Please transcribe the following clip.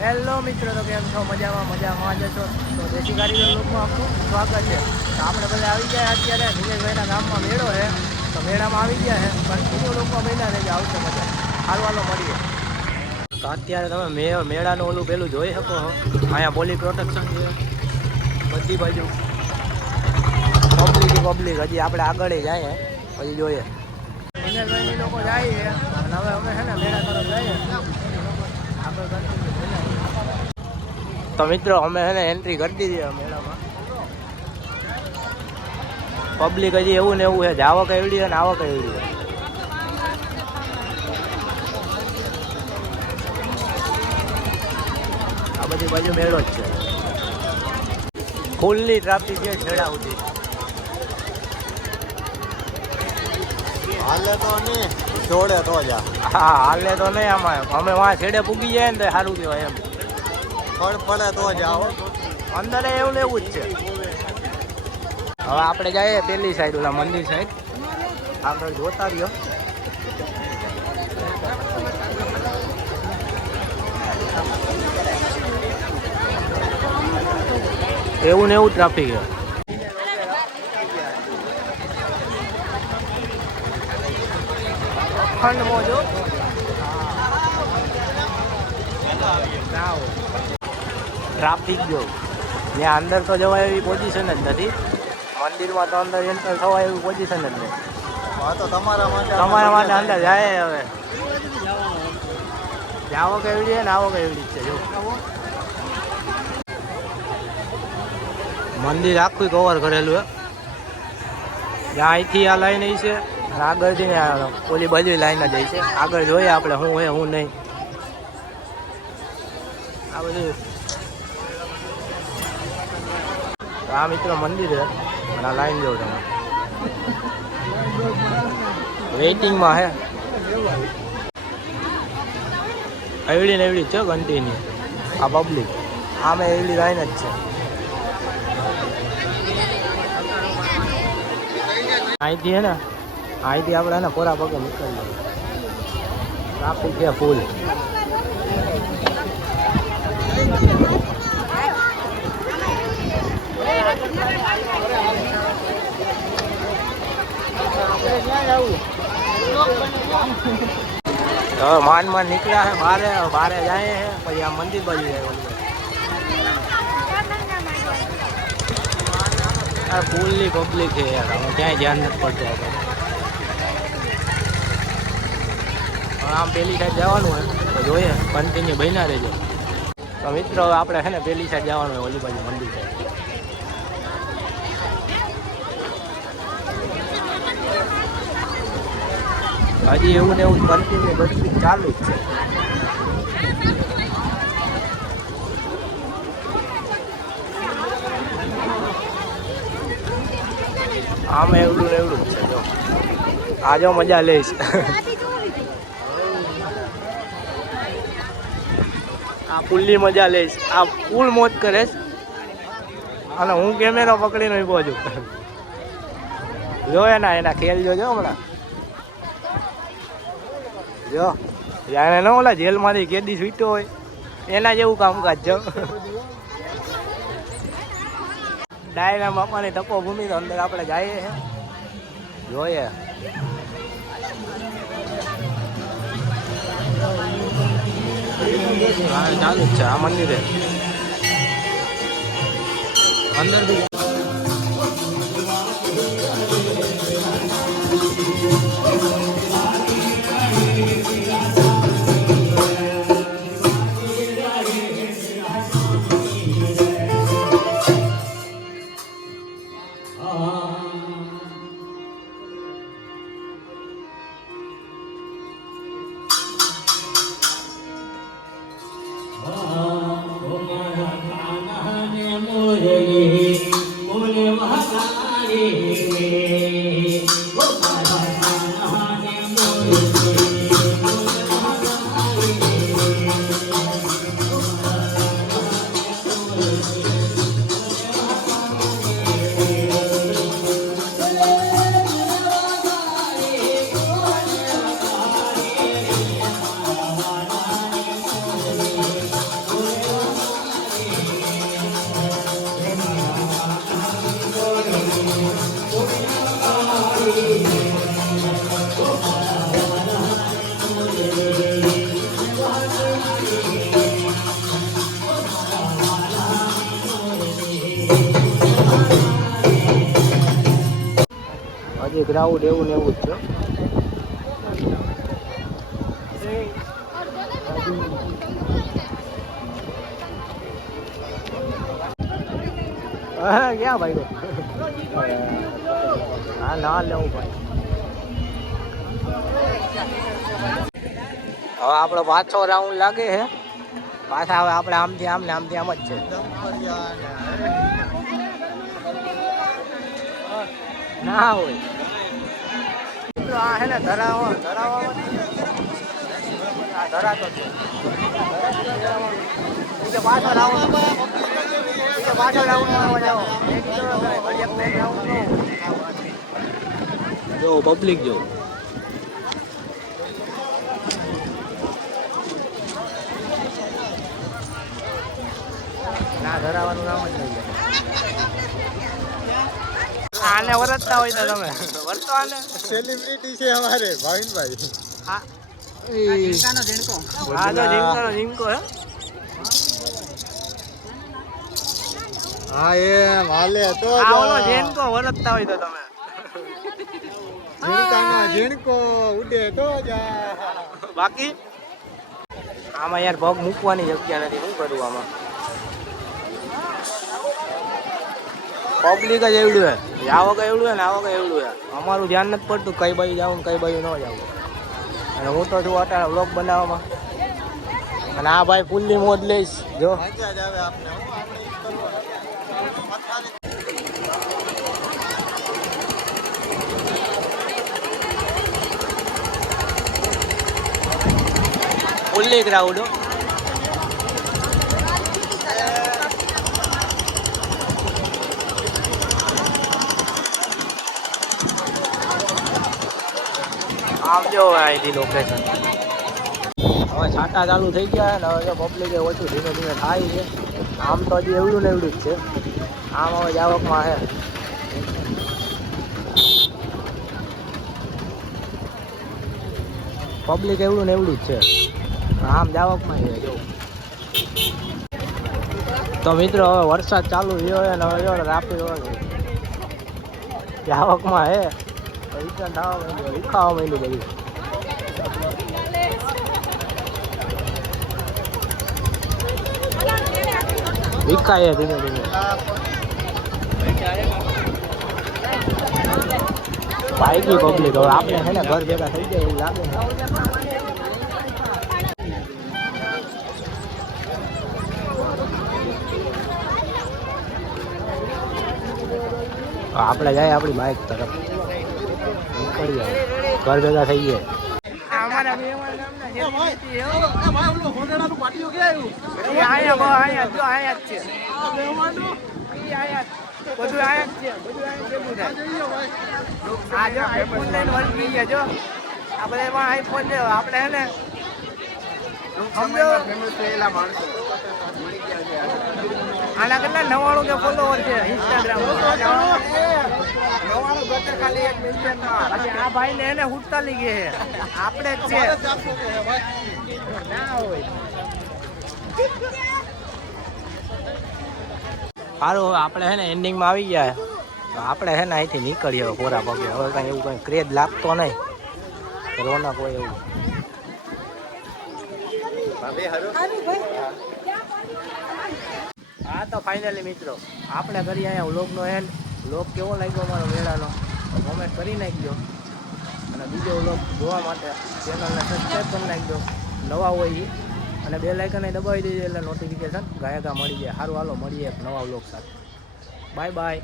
Hello મિત્રો, તો કેમ છો? મજામાં જશો તો દેશી કારીગર લોકમાં આપનું સ્વાગત છે. તો આપણે બધા આવી ગયા અત્યારે નિલેશભાઈના ગામમાં મેળો છે, તો મેળામાં આવી ગયા છે. કન્ટિન્યુ લોકો મહિના રહી આવશે બધા હાલવાલો મળીએ. તો અત્યારે તમે મેળાનું ઓલું પેલું જોઈ શકો છો. અહીંયા પોલી પ્રોટેક્શન છે બધી બાજુ. પબ્લિક હજી આપણે આગળ જઈએ પછી જોઈએ. નિલેશભાઈની લોકો જાય અને હવે અમે છે ને મેળા તરફ જઈએ. તો મિત્રો અમે છે ને એન્ટ્રી કરી દીધી મેળામાં. પબ્લિક હજી એવું ને એવું છે, આવક એવડી અને આવક એવડી છે. આ બધી બાજુ મેળો જ છે. ફૂલની ટ્રાફિક છે છેડા સુધી. હાલે તો નહીં જોડે તો જ. હા હાલે તો નહીં. આમાં અમે વાં છેડે પૂગી જાય ને તો સારું કહેવાય એમ. ફળ પડે તો જ આવો. અંદર એવું ને એવું જ છે. હવે આપણે જઈએ પેલી સાઈડ, ઓલા મંદિર સાઈડ. આગળ જોતા રહ્યો. એવું ને એવું ટ્રાફિક છે. અખંડ મોજો ટ્રાફિક જો ત્યાં અંદર તો જવાય એવી પોઝિશન જ નથી. મંદિરમાં તો અંદર એન્ટર થવાય એવી પોઝિશન જ નથી. હા તો તમારા માટે અંદર જાય. હવે જાવો કેવડી છે ને આવો કેવડી છે. જો મંદિર આખું કવર કરેલું છે. જ્યાં અહીંથી આ લાઈન છે અને આગળથી ને ઓલી બધી લાઈન જ છે. આગળ જોઈએ આપણે શું હોય શું નહીં. આ બધું આ મિત્રો મંદિર છે અને આ લાઈન જોઉં તમે વેઇટિંગમાં હે. એવડી ને એવડી છે કન્ટિન્યુ આ પબ્લિક. આમે એવડી લાઈન જ છે. અહીંથી હે ને અહીંથી આપણે ને કોરા પગે નીકળીએ. ટ્રાફિક છે ફૂલ. હવે માંડ નીકળ્યા છે બારે જાય છે. પછી આ મંદિર બાજુ જાય. આ ફૂલની પબ્લિક છે યાર. અમે ક્યાંય ધ્યાન નથી પડતું. હવે આમ પેલી સાઈડ જવાનું હોય તો જોઈએ. કન્ટિન્યુ બન્યા રહેજો. તો મિત્રો હવે આપણે છે ને પેલી સાઈડ જવાનું હોય, ઓલી બાજુ મંદિર સાઈડ. હજી એવું ને એવું કન્ટિન્યુ બધું ચાલુ જ છે. આમાં એવડું ને એવડું જ છે. જો આજો મજા લઈશ. આ પુલની મજા લઈશ. આ પુલ મોજ કરે અને હું કેમેરો પકડીને ઉભો છું. જો એના ખેલ જોજો હમણાં. જો જાણે ન ઓલા જેલમાંથી કેદી છૂટ્યો હોય એના જેવું કામકાજ જો. ડાયના બાપાની તપોભૂમિ તો અંદર આપણે જઈએ છે જોઈએ. ચાલુ જ છે આ મંદિરે અંદર બી. ક્રાઉડ એવું ને એવું જ છે. ક્યાં ભાઈ હા ના લેવું ભાઈ. હવે આપણો પાછો રાઉન્ડ લાગે છે. પાછા હવે આપણે આમથી આમ ને આમથી આમ જ છે. ના હોય આ હે ને ધરાવવામાં આ ધરાતો છે. પાછો રાઉન્ડ જો પબ્લિક જો ના ધરાવાનું નામ જ નહીં. આને વરતતા હોય તો તમે વરતો આને. સેલિબ્રિટી છે અમારે ભાવિનભાઈ. હા ઝીણકાનો ઝીણકો હે. હા એમ હાલે તો આ ઓલો ઝીણકો વરતતા હોય તો તમે ઝીણકો ઉડે તો જા. બાકી આમાં યાર પગ મૂકવાની જગ્યા નથી. શું કરું આમાં? પબ્લિક જ એવડું હે. આવો કઈ એવડું હે ને આવો કઈ એવડું હે. અમારું ધ્યાન નથી પડતું કઈ બાજુ જાવું કઈ બાજુ ન જાવું. અને હું તો છું અત્યારે વ્લોગ બનાવવામાં. અને આ ભાઈ ફૂલની મોજ લઈશ જો. મજા જ આવે આપણે. ફૂલ્લી ક્રાઉડ આમ જો અહીંથી લોકેશન. હવે છાંટા ચાલુ થઈ ગયા ને હવે પબ્લિક ઓછું ધીમે ધીમે થાય છે. આમ તો હજી એવડું ને એવડું જ છે. આમ હવે જાવકમાં છે. પબ્લિક એવડું ને એવડું જ છે. આમ જાવકમાં છે જો. તો મિત્રો હવે વરસાદ ચાલુ થયો ને હવે જો રાપી જાવકમાં હે. રિટર્ન થવા માંડ્યું વિખાવા માંડ્યું બધું. વિખાય ધીમે ધીમે. બાઈકી પબ્લિક હવે આપણે છે ને ઘર ભેગા થઈ જાય એવું લાગે ને. આપણે જાય આપણી બાઇક તરફ નીકળીએ. ઘર ભેગા થઈ ગયા. આપણે હે ને આના કેટલા 99 કે ફોલોવર છે ઇન્સ્ટાગ્રામ. 99 ખાલી 1 મિલિયન. આ ભાઈ ને એને 47 કે આપણે જ છે ના હોય. સારું આપણે હે ને એન્ડિંગમાં આવી ગયા. તો આપણે હે ને અહીંથી નીકળીએ કોરા પગે. હવે કાંઈ એવું કંઈ ક્રેઝ લાગતો નહીં. રોનક હોય એવું. હા તો ફાઇનલી મિત્રો આપણે કરીએ અહીંયા વ્લોગનો એન્ડ. વ્લોગ કેવો લાગ્યો અમારો મેળાનો કોમેન્ટ કરી નાખજો. અને બીજો વ્લોગ જોવા માટે ચેનલને સબસ્ક્રાઈબ કરી નાખજો નવા હોય એ. અને બેલ આઇકન દબાવી દેજો એટલે નોટિફિકેશન ગાયકા મળી જાય. સારું હાલો મળીએ એક નવા વ્લોગ સાથે. Bye bye.